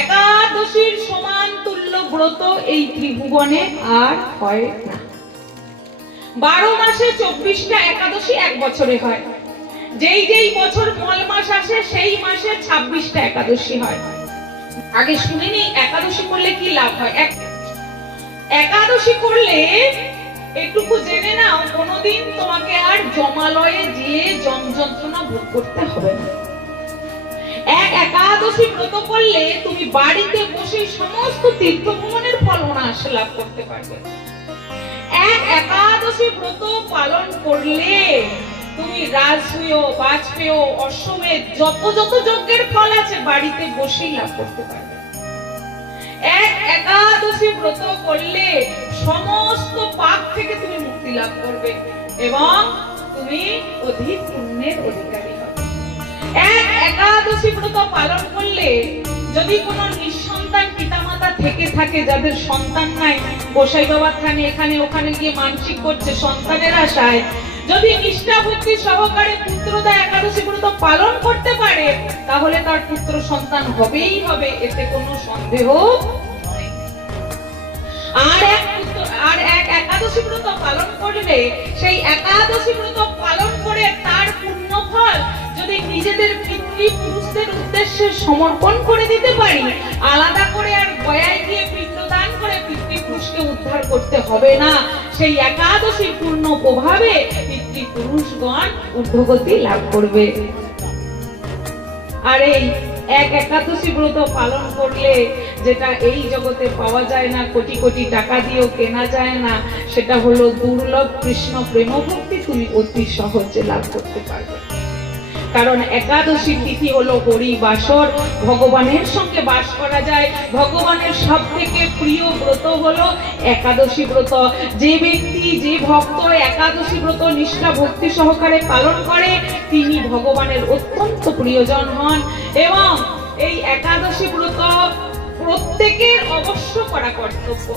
একাদশীর সমান তুল্য ব্রত এই ত্রিভুবনে আর হয় না। 12 মাসে 24টা একাদশী এক বছরে হয়। যেই যেই বছর মল মাস আসে সেই মাসে 26টা একাদশী হয়। আগে শুনে নিই একাদশী করলে কি লাভ হয়। একাদশী করলে একটুকু জেনে নাও, কোনোদিন তোমাকে আর জমালয়ে গিয়ে যন্ত্রণা ভোগ করতে হবে না। একাদশী ব্রত করলে তুমি বাড়িতে বসে সমস্ত তীর্থ ভ্রমণের ফল অনায়াসে লাভ করতে পারবে। একাদশী ব্রত পালন করলে তুমি রাজসূয়, বাজপেয়, অশ্বমেধ যত যজ্ঞের ফল আছে বাড়িতে বসেই লাভ করতে পারবে। একাদশী ব্রত করলে সমস্ত পাপ থেকে তুমি মুক্তি লাভ করবে এবং তুমি অধিক পুণ্যের অধিকারী হবে। একাদশী ব্রত পালন করলে যদি কোনো নিঃসন্তান পিতামাতা থেকে থাকে, যাদের সন্তান নাই, গোসাই বাবার থানে এখানে ওখানে গিয়ে মানসিক করছে সন্তানের আশায়, যদি নিষ্ঠা ভক্তি সহকারে পুত্রদা একাদশী ব্রত পালন করতে পারে, তাহলে তার পুত্র সন্তান হবেই হবে, এতে কোনো সন্দেহ নয়। আর এক একাদশী ব্রত পালন করলে সেই একাদশী ব্রত পালন করে তার পুণ্য ফল যদি নিজেদের পিতৃপুরুষদের উদ্দেশ্যে সমর্পণ করে দিতে পারি, আলাদা করে আর গয়ায় গিয়ে পিণ্ডদান করে পিতৃপুরুষকে উদ্ধার করতে হবে না। সেই একাদশীর পূর্ণ প্রভাবে পিতৃপুরুষগণ ঊর্ধ্বগতি লাভ করবে। আর এই একাদশী ব্রত পালন করলে যেটা এই জগতে পাওয়া যায় না, কোটি কোটি টাকা দিয়েও কেনা যায় না, সেটা হলো দুর্লভ কৃষ্ণ প্রেম ভক্তি তুমি অতি সহজে লাভ করতে পারবে। কারণ একাদশী তিথি হলো হরি বাসর, ভগবানের সঙ্গে বাস করা যায়। ভগবানের সব থেকে প্রিয় ব্রত হলো একাদশী ব্রত। যে ব্যক্তি, যে ভক্ত একাদশী ব্রত নিষ্ঠা ভক্তি সহকারে পালন করে, তিনি ভগবানের অত্যন্ত প্রিয়জন হন। এবং এই একাদশী ব্রত প্রত্যেকের অবশ্য করা কর্তব্য।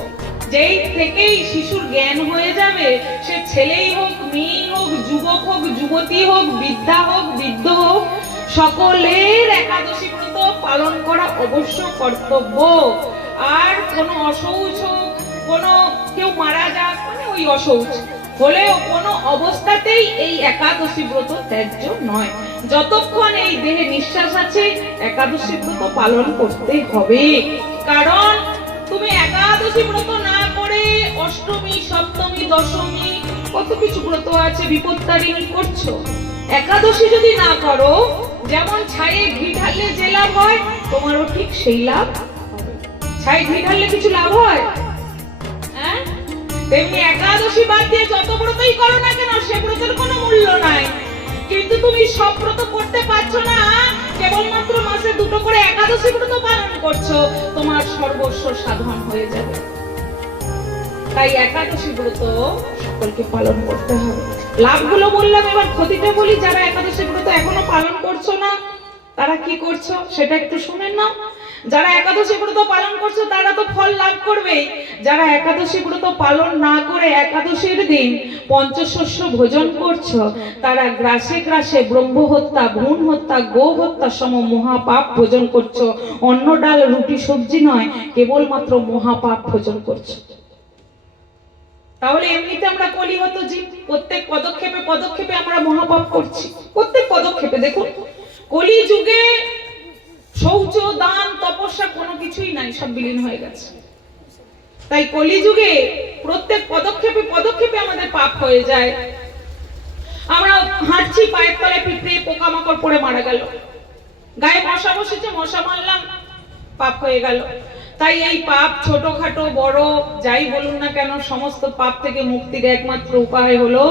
যেই থেকেই শিশুর জ্ঞান হয়ে যাবে, সে ছেলেই হোক, মেয়েই হোক, যুবক হোক, যুবতী হোক, বৃদ্ধা হোক, বৃদ্ধ হোক, সকলের একাদশী ব্রত পালন করা অবশ্য কর্তব্য। আর কোনো অশৌচ হোক, কোনো কেউ মারা যাক, মানে ওই অশৌচ হলেও কোনো অবস্থাতেই এই একাদশী ব্রত ত্যায্য নয়। যতক্ষণ এই দেহে নিঃশ্বাস আছে একাদশী ব্রত পালন করতে হবে। কারণ তুমি একাদশী ব্রত না করে অষ্টমী, সপ্তমী, দশমী কত কিছু ব্রত আছে বিপত্তারিণী করছো। একাদশী যদি না করো, যেমন ছায়ে ঘি ঢাললে যে লাভ হয়, তোমারও ঠিক সেই লাভ হবে। ছায়ে ঘি ঢাললে কিছু লাভ হয়? হ্যাঁ, তেমনি একাদশী বাদ দিয়ে যত ব্রতই করো না কেন, সে ব্রতের কোনো মূল্য নাই। কিন্তু তুমি সব ব্রত করতে পারছো না, কেবলমাত্র মাসে 2টো করে একাদশী ব্রত পালন করছো, তোমার সর্বস্ব সাধন হয়ে যাবে। তাই একাদশী ব্রত সকলকে পালন করতে হবে। লাভগুলো বললাম, এবার ক্ষতিটা বলি। যারা একাদশী ব্রত এখনো পালন করছো না, তারা কি করছো সেটা একটু শুনেন না। যারা একাদশী ব্রত পালন করছো তারা তো ফল লাভ করবেই। যারা একাদশী ব্রত পালন না করে একাদশীর দিন পঞ্চশস্য ভোজন করছো, তারা গ্রাসে গ্রাসে ব্রহ্ম হত্যা, ভ্রূণ হত্যা, গো হত্যা সম মহাপাপ ভোজন করছো। অন্ন ডাল রুটি সবজি নয়, কেবলমাত্র মহাপাপ ভোজন করছো। তাহলে এমনিতে আমরা কলিহত জীব, প্রত্যেক পদক্ষেপে পদক্ষেপে আমরা মহাপাপ করছি। প্রত্যেক পদক্ষেপে দেখুন, কলি যুগে শৌচ, দান, তপস্যা কোনো কিছুই নাই, সব বিলীন হয়ে গেছে। তাই কলি যুগে প্রত্যেক পদক্ষেপে পদক্ষেপে আমাদের পাপ হয়ে যায়। আমরা হাঁটছি, পায়ের তলায় পিঁপড়ে, পোকামাকড় পড়ে মারা গেল। গায়ে মশা বসেছে, মশা মারলাম, পাপ হয়ে গেল। তাই এই পাপ ছোটখাটো বড় যাই বলুন না কেন, সমস্ত পাপ থেকে মুক্তির একমাত্র উপায় হলো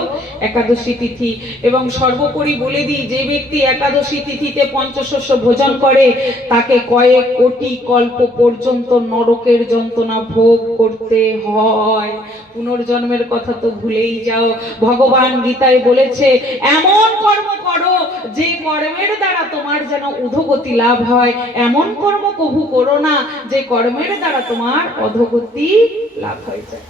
একাদশী তিথি। এবং সর্বোপরি বলে দিই, যে ব্যক্তি একাদশী তিথিতে পঞ্চশস্য ভোজন করে, তাকে কয়েক কোটি কল্প পর্যন্ত নরকের যন্ত্রণা ভোগ করতে হয়। পুনর্জন্মের কথা তো ভুলেই যাও। ভগবান গীতায় বলেছে, এমন কর্ম করো যে কর্মের দ্বারা তোমার যেন ঊর্ধ্বগতি লাভ হয়। এমন কর্ম কভু করো না যে কর্মের দ্বারা তোমার অধোগতি লাভ হয়ে যায়।